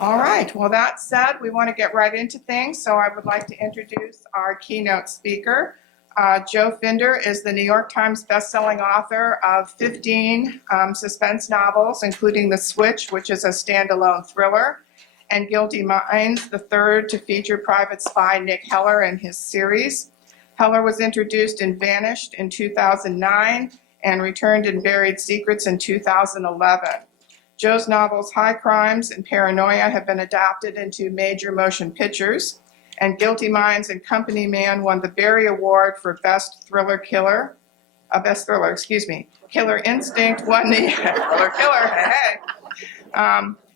All right, well, that said, we want to get right into things, so I would like to introduce our keynote speaker. Joe Finder is the New York Times bestselling author of 15 suspense novels, including The Switch, which is a standalone thriller, and Guilty Minds, the third to feature private spy Nick Heller in his series. Heller was introduced in Vanished in 2009 and returned in Buried Secrets in 2011. Joe's novels High Crimes and Paranoia have been adapted into major motion pictures, and Guilty Minds and Company Man won the Barry Award for Killer Instinct won the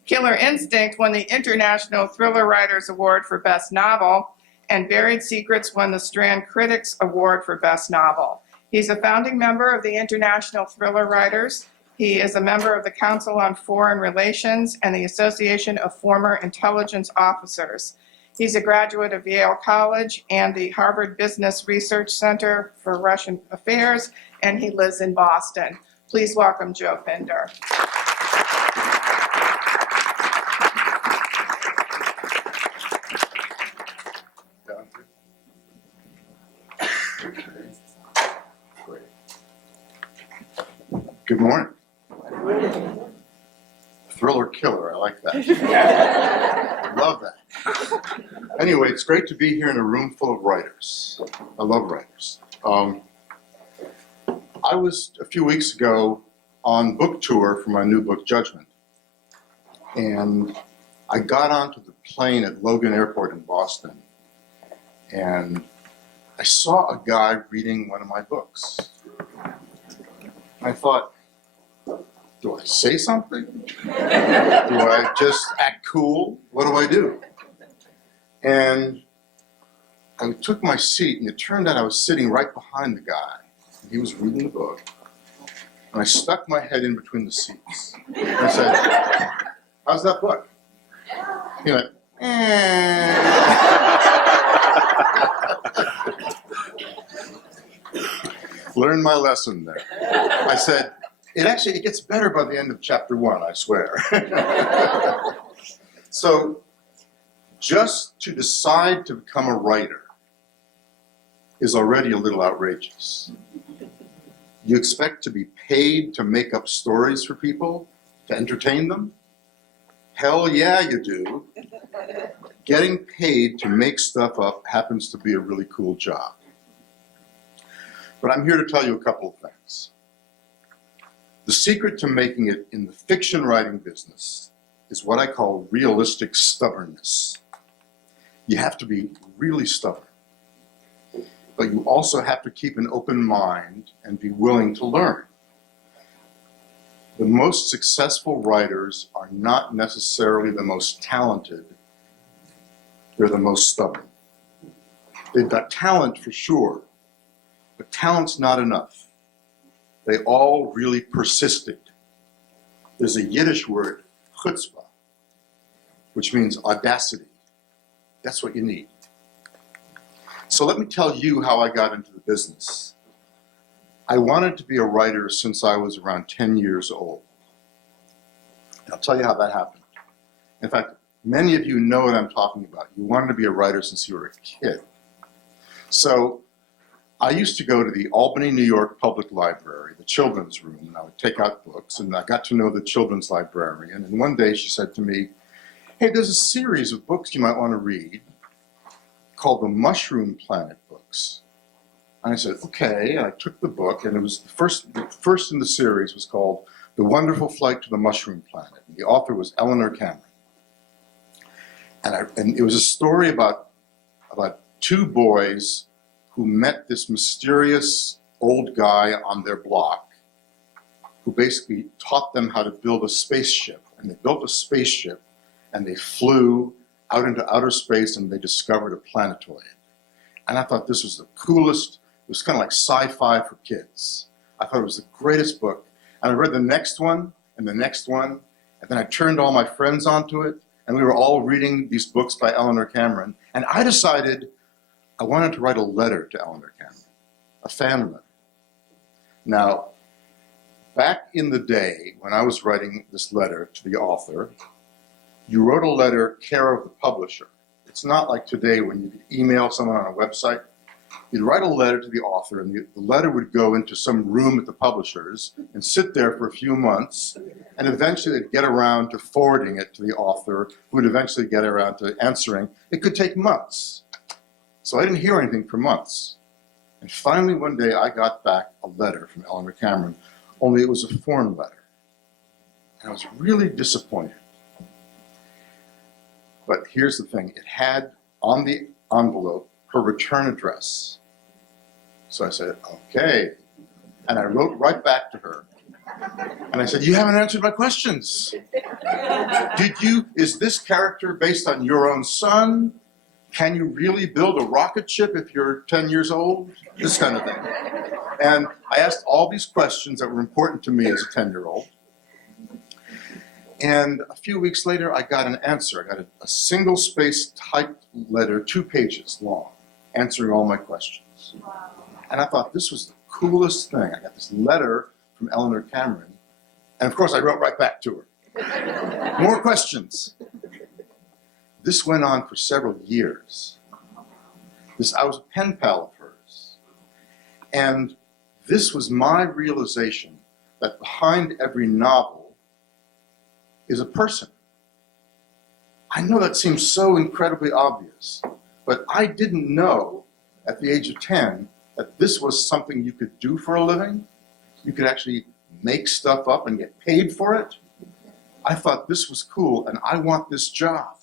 Killer Instinct won the International Thriller Writers Award for Best Novel, and Buried Secrets won the Strand Critics Award for Best Novel. He's a founding member of the International Thriller Writers. He is a member of the Council on Foreign Relations and the Association of Former Intelligence Officers. He's a graduate of Yale College and the Harvard Business Research Center for Russian Affairs, and he lives in Boston. Please welcome Joe Finder. Good morning. Thriller killer, I like that. I love that. Anyway, it's great to be here in a room full of writers. I love writers. I was, a few weeks ago, on book tour for my new book, Judgment. And I got onto the plane at Logan Airport in Boston. And I saw a guy reading one of my books. I thought, do I say something? Do I just act cool? What do I do? And I took my seat, and it turned out I was sitting right behind the guy. He was reading the book. And I stuck my head in between the seats. I said, how's that book? He went, Learned my lesson there. I said, it gets better by the end of chapter 1, I swear. So, just to decide to become a writer is already a little outrageous. You expect to be paid to make up stories for people, to entertain them? Hell yeah, you do. Getting paid to make stuff up happens to be a really cool job. But I'm here to tell you a couple of things. The secret to making it in the fiction writing business is what I call realistic stubbornness. You have to be really stubborn. But you also have to keep an open mind and be willing to learn. The most successful writers are not necessarily the most talented. They're the most stubborn. They've got talent for sure, but talent's not enough. They all really persisted. There's a Yiddish word, chutzpah, which means audacity. That's what you need. So let me tell you how I got into the business. I wanted to be a writer since I was around 10 years old. And I'll tell you how that happened. In fact, many of you know what I'm talking about. You wanted to be a writer since you were a kid. So I used to go to the Albany, New York Public Library, the children's room, and I would take out books, and I got to know the children's librarian. And one day she said to me, hey, there's a series of books you might want to read called the Mushroom Planet books. And I said, okay, and I took the book, and it was the first in the series was called The Wonderful Flight to the Mushroom Planet. And the author was Eleanor Cameron. And it was a story about two boys who met this mysterious old guy on their block who basically taught them how to build a spaceship. And they built a spaceship, and they flew out into outer space, and they discovered a planetoid. And I thought this was the coolest. It was kind of like sci-fi for kids. I thought it was the greatest book. And I read the next one, and the next one, and then I turned all my friends onto it, and we were all reading these books by Eleanor Cameron. And I decided I wanted to write a letter to Eleanor Cameron, a fan letter. Now, back in the day when I was writing this letter to the author, you wrote a letter care of the publisher. It's not like today when you could email someone on a website. You'd write a letter to the author, and the letter would go into some room at the publishers and sit there for a few months, and eventually they'd get around to forwarding it to the author, who would eventually get around to answering. It could take months. So I didn't hear anything for months. And finally one day I got back a letter from Eleanor Cameron, only it was a foreign letter. And I was really disappointed. But here's the thing, it had on the envelope her return address. So I said, okay. And I wrote right back to her. And I said, you haven't answered my questions. Is this character based on your own son? Can you really build a rocket ship if you're 10 years old? This kind of thing. And I asked all these questions that were important to me as a 10-year-old. And a few weeks later, I got an answer. I got a single-space typed letter, 2 pages long, answering all my questions. Wow. And I thought this was the coolest thing. I got this letter from Eleanor Cameron, and of course I wrote right back to her. More questions. This went on for several years. I was a pen pal of hers. And this was my realization that behind every novel is a person. I know that seems so incredibly obvious, but I didn't know at the age of 10 that this was something you could do for a living. You could actually make stuff up and get paid for it. I thought this was cool, and I want this job.